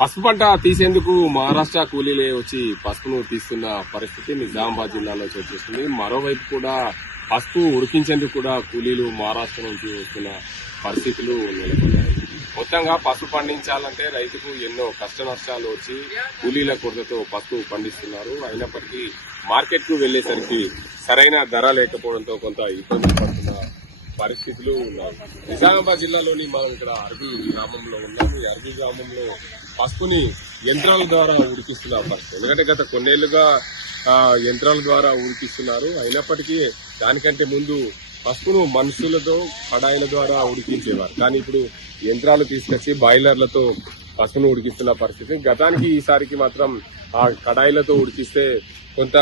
పసుపు పంట తీసేందుకు మహారాష్ట్ర కూలీలే వచ్చి పసుపును తీస్తున్న పరిస్థితి నిజామాబాద్ జిల్లాలో చోటు చేసుకుంది. మరోవైపు కూడా పసుపు ఉడికించేందుకు కూడా కూలీలు మహారాష్ట్ర నుంచి వస్తున్న పరిస్థితులు నెలకొన్నాయి. మొత్తంగా పసుపు పండించాలంటే రైతుకు ఎన్నో కష్ట నష్టాలు వచ్చి కూలీల కొరతతో పసుపు పండిస్తున్నారు. అయినప్పటికీ మార్కెట్ కు వెళ్లేసరికి సరైన ధర లేకపోవడంతో కొంత ఇబ్బంది పడుతున్న పరిస్థితులు ఉన్నాయి. నిజామాబాద్ జిల్లాలోని మనం ఇక్కడ అర్బీ గ్రామంలో ఉన్నాం. ఈ అర్బీ గ్రామంలో పసుపుని యంత్రాల ద్వారా ఉడికిస్తున్న పరిస్థితి. ఎందుకంటే గత కొన్నేళ్లుగా యంత్రాల ద్వారా ఉడికిస్తున్నారు. అయినప్పటికీ దానికంటే ముందు పసుపును మనుషులతో కడాయిల ద్వారా ఉడికించేవారు. కానీ ఇప్పుడు యంత్రాలు తీసుకొచ్చి బాయిలర్లతో పసుపును ఉడికిస్తున్న పరిస్థితి. గతానికి ఈసారికి మాత్రం ఆ కడాయిలతో ఉడికిస్తే కొంత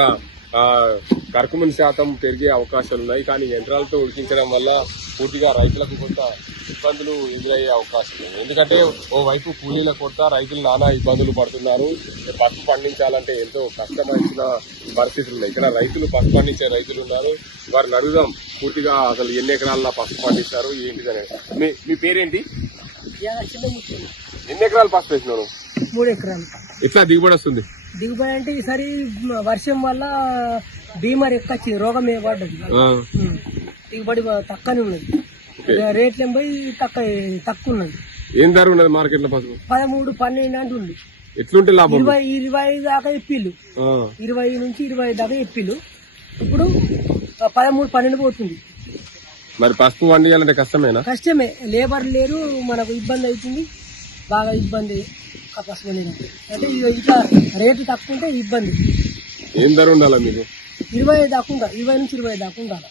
కర్కుమిన్ శాతం పెరిగే అవకాశాలు ఉన్నాయి. కానీ యంత్రాలతో ఉడికించడం వల్ల పూర్తిగా రైతులకు కొంత ఇబ్బందులు ఎదురయ్యే అవకాశం ఉంది. ఎందుకంటే ఓవైపు కూలీల కొరత, రైతులు నానా ఇబ్బందులు పడుతున్నారు. పసుపు పండించాలంటే ఎంతో కష్టమైన పరిస్థితులు ఉన్నాయి. ఇక్కడ రైతులు పసుపు పండించే రైతులు ఉన్నారు. వారిని అడుగుదాం పూర్తిగా అసలు ఎన్ని ఎకరాల్లో పసుపు పండిస్తారు ఏంటిదని. మీ పేరేంటి? ఎన్ని ఎకరాలు పసుపు వేసినారు? 3 ఎకరాలు. ఎట్లా దిగుబడి వస్తుంది? దిగుబడి అంటే ఈసారి వర్షం వల్ల బీమార్ ఎక్కువ రోగం ఏర్పడ్డది. దిగుబడి తక్కువనే ఉన్నది. రేట్లు పోయి తక్కువ ఉన్నది. ఏం ధర ఉన్నది మార్కెట్ లో పసుపు? 13-12 అంటుంది. ఎట్లుంటే లాభం? 20 దాకా ఎప్పిళ్ళు, 20 నుంచి 20 దాకా ఎప్పిళ్ళు. ఇప్పుడు 13-12 పోతుంది. మరి పసుపు పండియాలంటే కష్టమేనా? కష్టమే, లేబర్ లేరు, మనకు ఇబ్బంది అవుతుంది, బాగా ఇబ్బంది. పసుపు అంటే ఇంకా రేటు తక్కువ ఉంటే ఇబ్బంది. ఏం ధర ఉండాలా మీకు? 20 దాకా ఉండాలి, 20 నుంచి 20 దాకా ఉండాలి.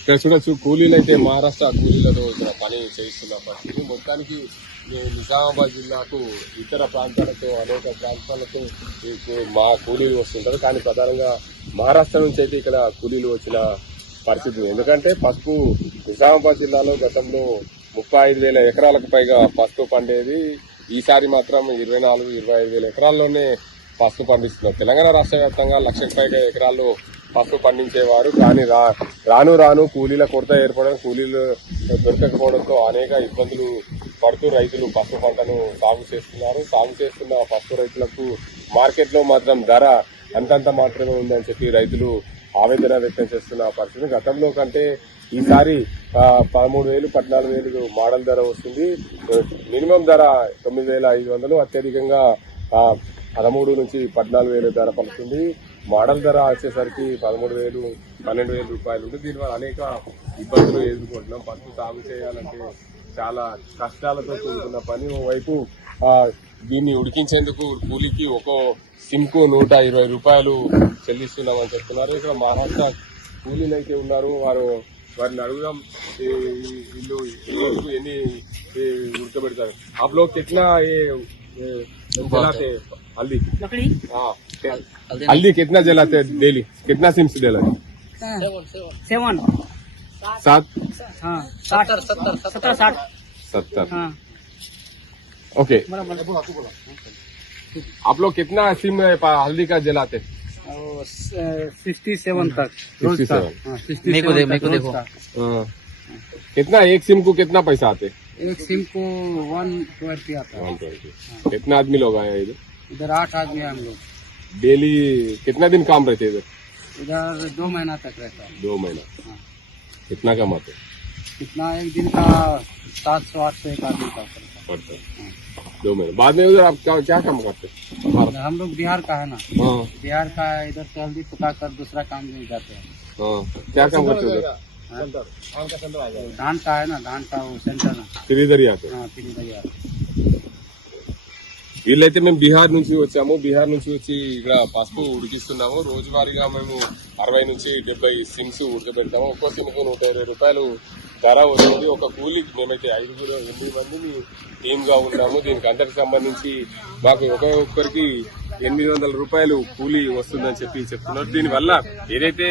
ఇక్కడ చూడొచ్చు, కూలీలు అయితే మహారాష్ట్ర కూలీలతో ఇక్కడ పని చేయిస్తున్న పరిస్థితి. మొత్తానికి నిజామాబాద్ జిల్లాకు ఇతర ప్రాంతాలతో అనేక ప్రాంతాలతో మా కూలీలు వస్తుంటారు. కానీ ప్రధానంగా మహారాష్ట్ర నుంచి అయితే ఇక్కడ కూలీలు వచ్చిన పరిస్థితి. ఎందుకంటే పసుపు నిజామాబాద్ జిల్లాలో గతంలో 35,000 ఎకరాలకు పైగా పసుపు పండేది. ఈసారి మాత్రం 24-25,000 ఎకరాల్లోనే పసుపు పండిస్తున్నారు. తెలంగాణ రాష్ట్ర వ్యాప్తంగా 1,00,000కు పైగా ఎకరాల్లో పసుపు పండించేవారు. కానీ రాను రాను కూలీల కొరత ఏర్పడడం, కూలీలు దొరకకపోవడంతో అనేక ఇబ్బందులు పడుతూ రైతులు పసుపు పంటను సాగు చేస్తున్నారు. సాగు చేస్తున్న పసుపు రైతులకు మార్కెట్లో మాత్రం ధర అంతంత మాత్రమే ఉందని చెప్పి రైతులు ఆవేదన వ్యక్తం చేస్తున్న పరిస్థితి. గతంలో కంటే ఈసారి 13,000-14,000 మోడల్ ధర వస్తుంది. మినిమం ధర 9,500, అత్యధికంగా 13,000 నుంచి 14,000 ధర పడుతుంది. మోడల్ ధర వచ్చేసరికి 13,000-12,000 రూపాయలు ఉంటుంది. దీనివల్ల అనేక ఇబ్బందులు ఎదుర్కొంటున్నాం. పసుపు సాగు చేయాలంటే చాలా కష్టాలతో కూడుకున్న పని. ఓవైపు దీన్ని ఉడికించేందుకు కూలీకి ఒక్కో సిమ్కు 120 రూపాయలు చెల్లిస్తున్నామని చెప్తున్నారు. ఇక్కడ మహారాష్ట్ర కూలీలు అయితే ఉన్నారు. వారిని అడుగుదాం, వీళ్ళు ఎన్ని ఉడకబెడతారు? आप लोग कितना जलाते हल्दी? हल्दी कितना जलाते हैं डेली? कितना सिम्स जलाते? 70. ओके, आप लोग कितना सिम हल्दी का जलाते? 67 तक। 67। मेरे को देखो कितना एक सिम को कितना पैसा आते? एक सिम को 120 आता है। 120। कितना आदमी लोग आए इधर? इधर 8 आदमी हम लोग। डेली कितना दिन काम रहते इधर? इधर 2 महीना तक रहता है। 2 महीना। कितना कमाते? कितना एक दिन का 700-800 एक आदमी का पड़ता है। 2 महीने बाद में उधर आप क्या काम करते? हम लोग बिहार का है ना, हाँ बिहार का इधर से हल्दी पका कर दूसरा काम नहीं जाते हैं। हाँ, क्या काम करते उधर? धान का है ना, धान का वो सेंटर ना। फिर इधर ही आते? हाँ, फिर इधर ही आते। వీళ్ళైతే మేము బీహార్ నుంచి వచ్చాము. బీహార్ నుంచి వచ్చి ఇక్కడ పసుపు ఉడికిస్తున్నాము. రోజువారీగా మేము 60 నుంచి 70 సిమ్స్ ఉడకబెడతాము. ఒక్కో సిమ్కు 120 రూపాయలు ధర వస్తుంది. ఒక కూలీకి మేమైతే 8 మంది టీమ్ గా ఉన్నాము. దీనికి అందరికి సంబంధించి మాకు ఒక్కొక్కరికి 800 రూపాయలు కూలీ వస్తుందని చెప్పి చెప్తున్నారు. దీనివల్ల ఏదైతే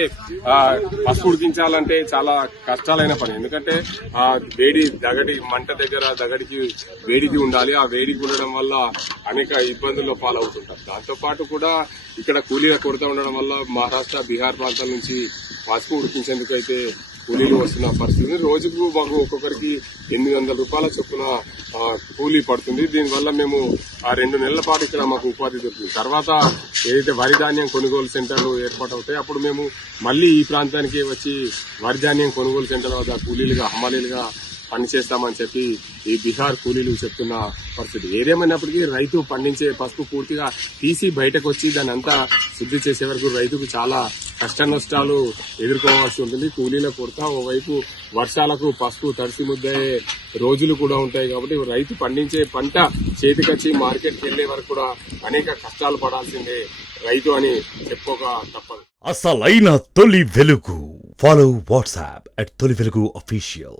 పసుపు ఉడికించాలంటే చాలా కష్టాలైన పని. ఎందుకంటే ఆ వేడి మంట దగ్గర దగడికి వేడికి ఉండాలి. ఆ వేడికి ఉండడం వల్ల అనేక ఇబ్బందుల్లో పాలవుతుంటారు. దాంతో పాటు కూడా ఇక్కడ కూలీల కొరత ఉండడం వల్ల మహారాష్ట్ర, బీహార్ ప్రాంతాల నుంచి పసుపు ఉడికించేందుకు అయితే కూలీలు వస్తున్న పరిస్థితి. రోజుకు మాకు ఒక్కొక్కరికి 800 రూపాయల చొప్పున కూలీ పడుతుంది. దీనివల్ల మేము ఆ 2 నెలల పాటు ఇక్కడ మాకు ఉపాధి దొరుకుతుంది. తర్వాత ఏదైతే వరి ధాన్యం కొనుగోలు సెంటర్లు ఏర్పాటవుతాయి అప్పుడు మేము మళ్ళీ ఈ ప్రాంతానికి వచ్చి వరి ధాన్యం కొనుగోలు సెంటర్ వద్ద కూలీలుగా హమాలీలుగా పనిచేస్తామని చెప్పి ఈ బీహార్ కూలీలు చెప్తున్న పరిస్థితి. ఏదేమైనప్పటికీ రైతు పండించే పసుపు పూర్తిగా తీసి బయటకు వచ్చి దాన్ని అంతా శుద్ధి చేసే వరకు రైతుకు చాలా కష్ట నష్టాలు ఎదుర్కోవాల్సి ఉంటుంది. కూలీల కొరత, ఓవైపు వర్షాలకు పసుపు తడిసి ముద్దయ్యే రోజులు కూడా ఉంటాయి. కాబట్టి రైతు పండించే పంట చేతికొచ్చి మార్కెట్కి వెళ్లే వరకు కూడా అనేక కష్టాలు పడాల్సిందే రైతు అని చెప్పుకోక తప్పదు. అసలైన తొలి వెలుగు. ఫాలో వాట్సాప్ @తొలి వెలుగు official.